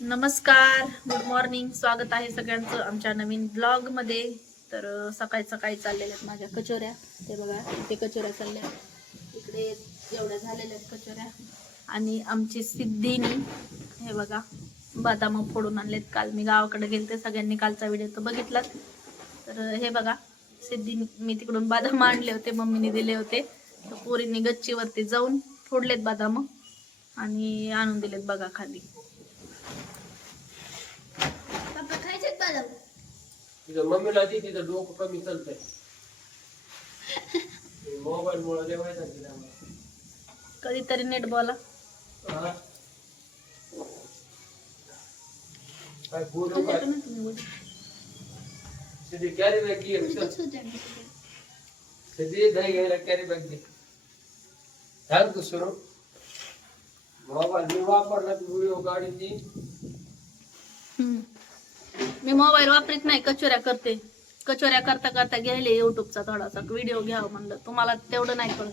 नमस्कार good morning स्वागत आहे सगळ्यांचं आमच्या नवीन ब्लॉगमध्ये तर सकाळी सकाळी चाललेल्या आहेत माझ्या कचोऱ्या. ते बघा इथे कचोऱ्या चालल्या. इकडे एवढ्या झालेल्या आहेत कचोऱ्या. आणि आमची सिद्धीनी हे बघा बदाम फोडून आणलेत. काल मी गावाकडे गेलते सगळ्यांनी कालचा व्हिडिओ तर बघितलात. तर हे बघा सिद्धीनी मी तिकडून बदाम आणले होते मम्मीने दिले होते. तर पोरींनी गच्चीवरती जाऊन फोडलेत बदाम आणि आणून दिलेत बघा खाली. तिथं मम्मीला ती तिथं डोकं कमी चालतंय. मोबाईल मुळे झालं आम्हाला. कधीतरी नेट बोला. हा? काय बोलू काय? सिधी कॅरी बॅग घे. दही घ्यायला कॅरी बॅग दे सांग तू सुरू? मोबाईल मी वापरला व्हिडिओ गाडीची. मी मोबाईल वापरीत नाही कचोऱ्या करते. कचोऱ्या करता करता गेले युट्यूबचा थोडासा व्हिडिओ घ्यावं म्हणलं. तुम्हाला तेवढं नाही कळत.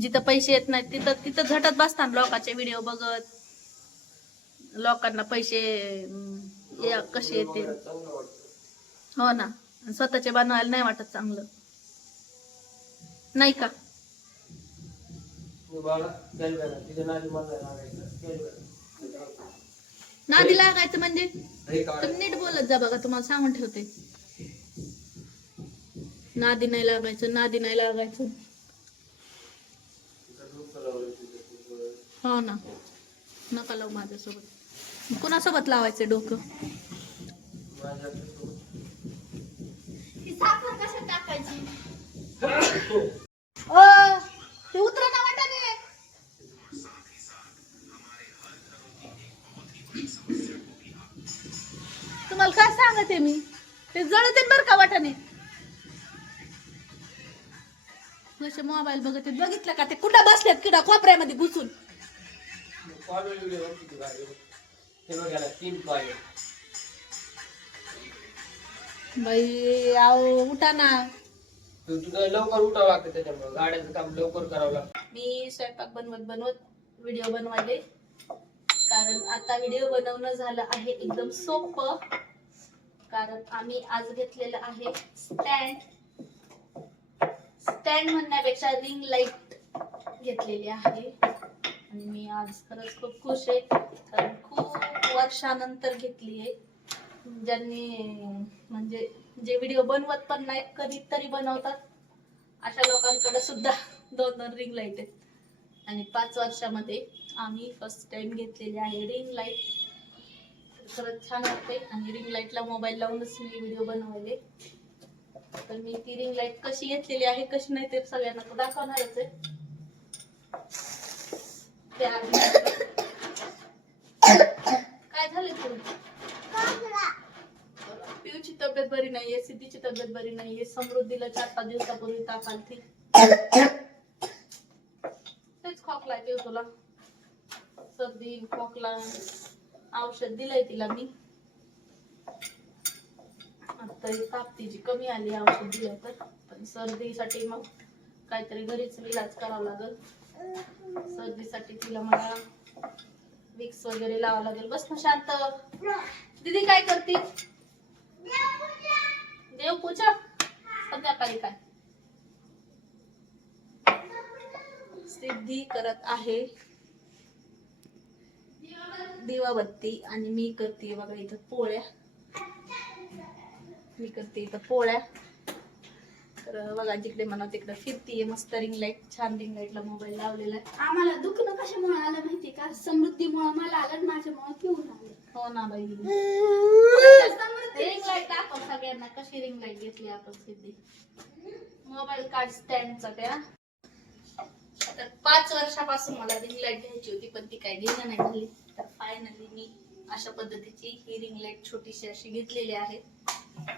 जिथं पैसे येत नाहीत तिथं तिथं झटत बसतात लोकांचे व्हिडिओ बघत. लोकांना पैसे या- कसे येते. हो ना. स्वतःचे बनवायला नाही वाटत चांगलं. नाही का? बाळा नादी लागायचं म्हणजे? तुम्ही नीट बोलत जा बघा तुम्हाला सांगून ठेवते. नादी नाही लागायचं नादी नाही लागायचं. हो ना. नका लावू माझ्यासोबत. कुणासोबत लावायचं डोकं? टाकायची? ओ ते उतरा सांगते मी. ते जळते बरं का वाटाणे? असे मोबाईल बघत. बघितलं का ते? कुठं बसल्यात किडा कोपऱ्यामध्ये घुसून? बाई आओ उठा ना. तुला लवकर उठावं लागतं त्याच्यामुळे गाड्याचं काम लवकर करावं लागतं मी स्वयंपाक बनवत बनवत व्हिडिओ बनवायले. कारण आता व्हिडिओ बनवणं झालं आहे एकदम सोपं. कारण आम्ही आज घेतलेलं आहे स्टँड स्टँड म्हणण्यापेक्षा रिंग लाइट घेतलेली आहे. आणि मी आज खरंच खूप खुश आहे. कारण खूप वर्षानंतर घेतली आहे. ज्यांनी म्हणजे जे व्हिडिओ बनवत पण नाही कधीतरी बनवतात. अशा लोकांकडे सुद्धा दोन दोन रिंग लाइट आहेत. आणि पाच वर्षामध्ये आम्ही फर्स्ट टाइम घेतलेली आहे रिंग लाइट खरंच छान वाटते. आणि रिंग लाईटला मोबाईल लावूनच मी व्हिडिओ बनवले तर मी ती रिंग लाइट कशी घेतलेली आहे कशी नाही ते सगळ्यांना दाखवणारच आहे. काय झालं तुला? पिऊची तब्येत बरी नाहीये सिद्धीची तब्येत बरी नाहीये समृद्धीला चार पाच दिवसापूर्वी ताप आलती. तेच खोकला येते तुला. सर्दी खोकला औषध दिलंय तिला मी. आता ही ताप तिची कमी आली औषध दिलं तर. पण सर्दीसाठी मग काहीतरी घरीच इलाज करावा लागल. सर्दीसाठी तिला मला विक्स वगैरे लावा लागेल. बस ना शांत. दीदी काय करते? देवपूजा? संध्याकाळी काय? सिद्धी करत आहे. दिवाबत्ती आणि मी करते बघा इथं पोळ्या. मी करते इथं पोळ्या. तर बघा जिकडे म्हणा तिकडे फिरतीये मस्त रिंग लाइट छान रिंग लाईटला मोबाईल लावलेला आहे. आम्हाला दुखणं कशामुळे आलं माहिती का? समृद्धीमुळे मला आलं माझ्यामुळे पिऊन आलं. हो ना बाई. रिंग लाइट दाखव सगळ्यांना कशी रिंग लाइट घेतली आपण सिद्धी. मोबाईल कार्ड स्टँडचा त्या. तर पाच वर्षापासून मला रिंग लाइट घ्यायची होती पण ती काय घेणं नाही झाली. तर फायनली मी अशा पद्धतीची ही रिंग लाइट छोटीशी अशी घेतलेली आहे.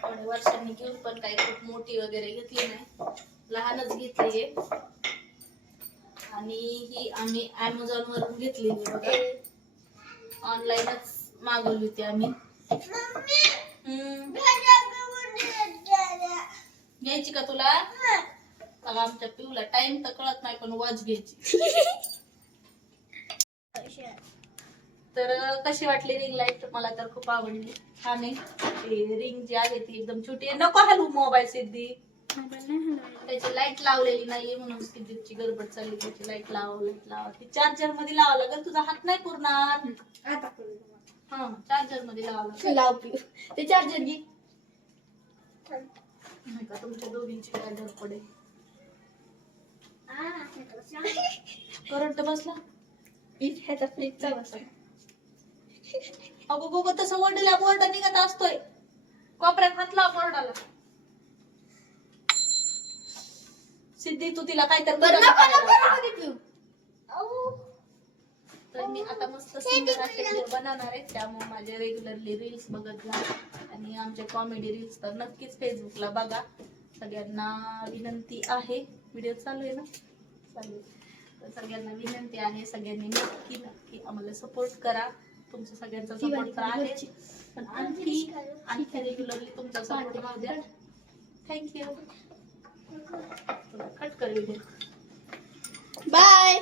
थोड्या वर्षांनी घेऊन पण काही खूप मोठी वगैरे घेतली नाही. लहानच घेतली आहे. आणि ही आम्ही अमेझॉन वरून घेतलेली आहे बघा. ऑनलाईनच मागवली होती आम्ही. घ्यायची का तुला? बघा आमच्या पिऊला टाइम तर कळत नाही पण वॉच घ्यायची. तर कशी वाटली रिंग लाइट मला तर खूप आवडली. छान आहे. रिंग जी आहे ती एकदम छोटी आहे. नको हलवू मोबाईल सिद्धी. मोबाईल नाही हलवायचा. त्याची लाइट लावलेली नाहीये म्हणून सिद्धीची गडबड चालली. त्याची लाइट लाव लाइट लाव. ती चार्जरमध्ये लावा लागेल. तुझा हात नाही पुरणार. आता दे हा चार्जरमध्ये लावा. लागेल. लाव. ते चार्जर घे. नाही का तुमच्या दोघींची काय धडपड आहे? करंट बसला. ह्याचा फ्लिपचा बसा. अगो गो तसं वडीला बोर्ड निघत असतोय. कोपऱ्यात हात लाव बोर्डाला सिद्धी तू तिला दे पिऊ. तर मी आता मस्त सुंदर असे बनवणार आहे. त्यामुळे माझे रेग्युलरली रील्स बघत जा. आणि आमचे कॉमेडी रील्स तर नक्कीच फेसबुकला बघा. सगळ्यांना विनंती आहे. व्हिडिओ चालू आहे ना? चालू आहे. तर सगळ्यांना विनंती आहे. सगळ्यांनी नक्की नक्की आम्हाला सपोर्ट करा. तुमचा सगळ्यांचा सपोर्ट तर आहे. पण आणखी आणखी रेग्युलरली तुमचा सपोर्ट राहू द्या. थँक्यू कट कर व्हिडिओ बाय